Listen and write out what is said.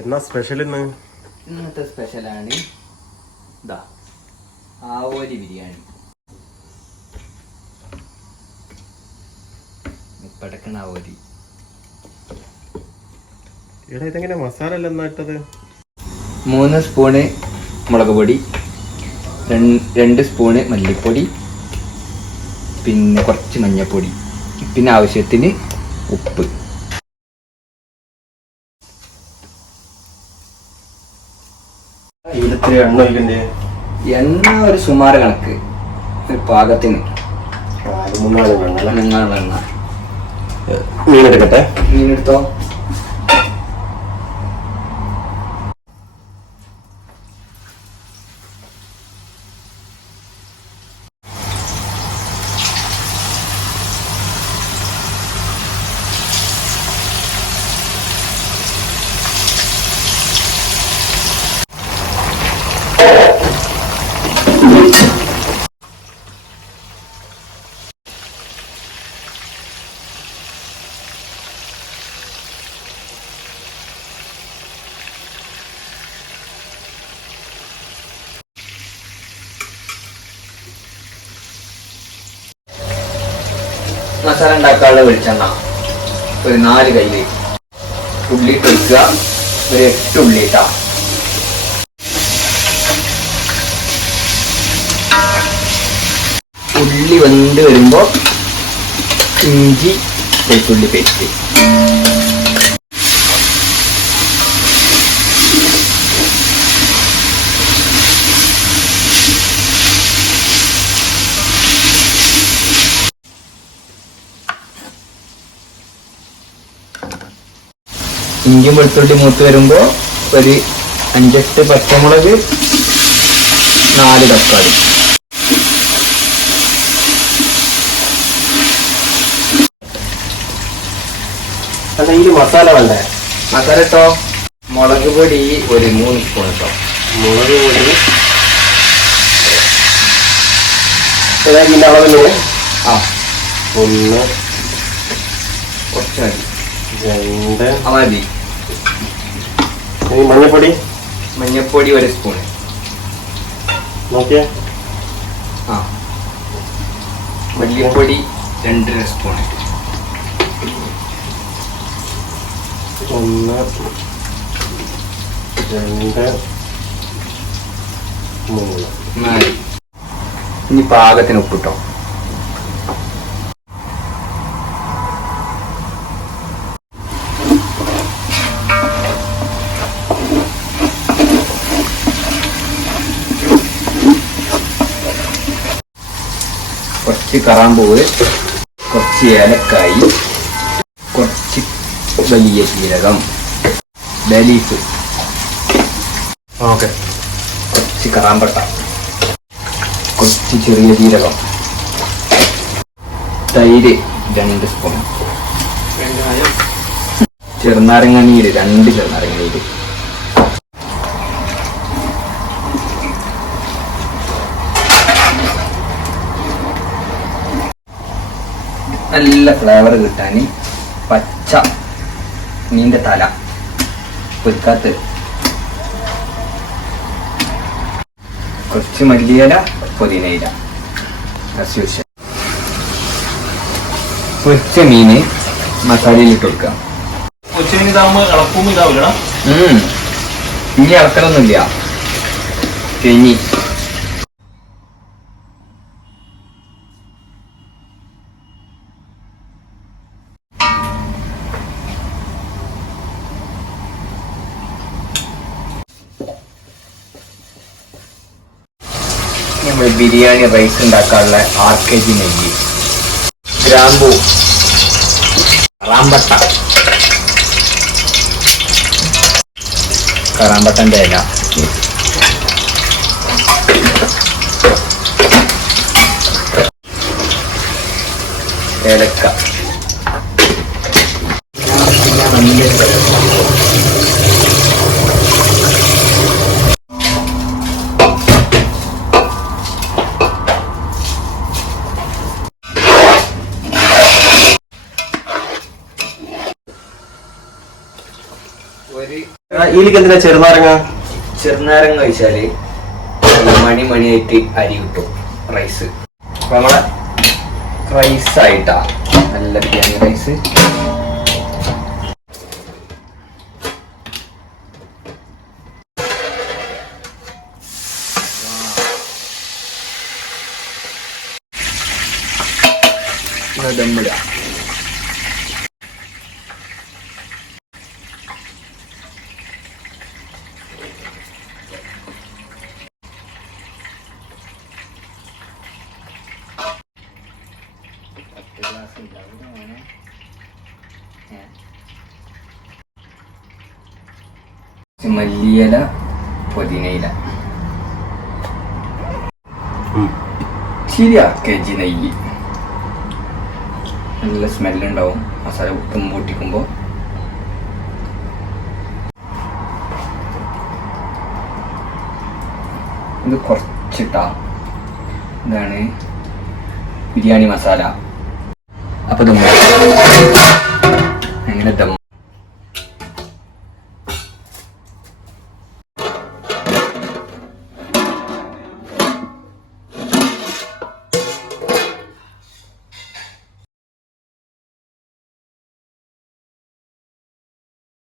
എന്നാ സ്പെഷ്യൽ ഇന്ന്? ഇന്നത്തെ സ്പെഷ്യലാണ് ഇതാ ആവോലി ബിരിയാണി. മുപ്പടക്കണ ആവോലി. എടാ ഇതെങ്ങനെ മസാല അല്ല മൂന്ന് സ്പൂണ് മുളക് പൊടി രണ്ട് രണ്ട് സ്പൂണ് മല്ലിപ്പൊടി പിന്നെ കുറച്ച് മഞ്ഞൾപ്പൊടി പിന്നെ ആവശ്യത്തിന് ഉപ്പ്. എണ്ണ ഒഴിക്കണ്ടേ? എണ്ണ ഒരു സുമാറ് കണക്ക്. ഒരു പാകത്തിന്. നാല് മൂന്നാൽ എണ്ണ മീൻ എടുക്കട്ടെ മീൻ എടുക്കട്ടെ മസാല ഉണ്ടാക്കാനുള്ള വെളിച്ചെണ്ണ. ഒരു നാല് കയ്യിൽ. ഉള്ളി വെക്കുക ഒരു എട്ട് ഉള്ളി ഇട്ടാ. ഉള്ളി വെന്ത് വരുമ്പോ ഇഞ്ചി വെളുത്തുള്ളി പേസ്റ്റ്. ഇഞ്ചിയും വെളുത്തുള്ളി മൂത്ത് വരുമ്പോൾ ഒരു അഞ്ചെട്ട് പച്ചമുളക് നാല് തക്കാളി. അല്ല ഇതിൽ മസാല വേണ്ടേ? മസാല ഇട്ടോ? മുളക് പൊടി ഒരു മൂന്ന് സ്പൂൺ ഇട്ടോ. മുളക് പൊടി. ഏതാ ഇതിന്റെ ആ. ഒന്ന്. കുറച്ച് മതി. രണ്ട്. മതി മഞ്ഞപ്പൊടി? മഞ്ഞപ്പൊടി ഒരു സ്പൂൺ നോക്കിയ. ആ. മല്ലിപ്പൊടി രണ്ടര സ്പൂൺ ഒന്ന് രണ്ട് മൂന്ന്. നാല്. ഇനി പാകത്തിന് ഉപ്പിട്ടോ? കുറച്ച് കറാമ്പൂവ് കുറച്ച് ഏലക്കായി കുറച്ച് വലിയ ജീരകം ബലീഫ് ഓക്കെ. കുറച്ച് കറാമ്പട്ട. കുറച്ച് ചെറിയ ജീരകം. തൈര് രണ്ട് സ്പൂൺ. ചെറുനാരങ്ങ നീര് രണ്ട് ചെറുനാരങ്ങ നീര് നല്ല ഫ്ലേവർ കിട്ടാൻ പച്ച മീന്റെ തല. പൊരിക്കാത്ത കുറച്ച് മല്ലിയില പുതിനയില usual. പൊരിച്ച മീന് ഇതാവില്ലടാ. ഉം. ഇനി ഇളക്കലൊന്നുമില്ല. കഴിഞ്ഞി നമ്മൾ ബിരിയാണി റൈസ് ഉണ്ടാക്കാനുള്ള ആർ കെ ജി നെയ്യ്. ഗ്രാമ്പു. റാമ്പട്ട കറാമ്പട്ടന്റെ ഇല. ഏലക്ക ഒരു ഇതിലേക്ക് എന്തിനാ ചെറുനാരങ്ങ? ചെറുനാരങ്ങ നല്ല മണി മണിയായിട്ട് അരി കിട്ടും. റൈസ് നമ്മളെ റൈസ് ആയിട്ടാ. നല്ല ബിരിയാണി റൈസ് ദമ്മിടുക മല്ലിയില പൊതിനയില. ചിരി കെ ജി നെയ്യ്. നല്ല സ്മെല്ലുണ്ടാവും. മസാല ഉപ്പും പൊട്ടിക്കുമ്പോൾ ഇത് കുറച്ചിട്ടാ. ഇതാണ് ബിരിയാണി മസാല. അപ്പൊ ദം Ang nadam.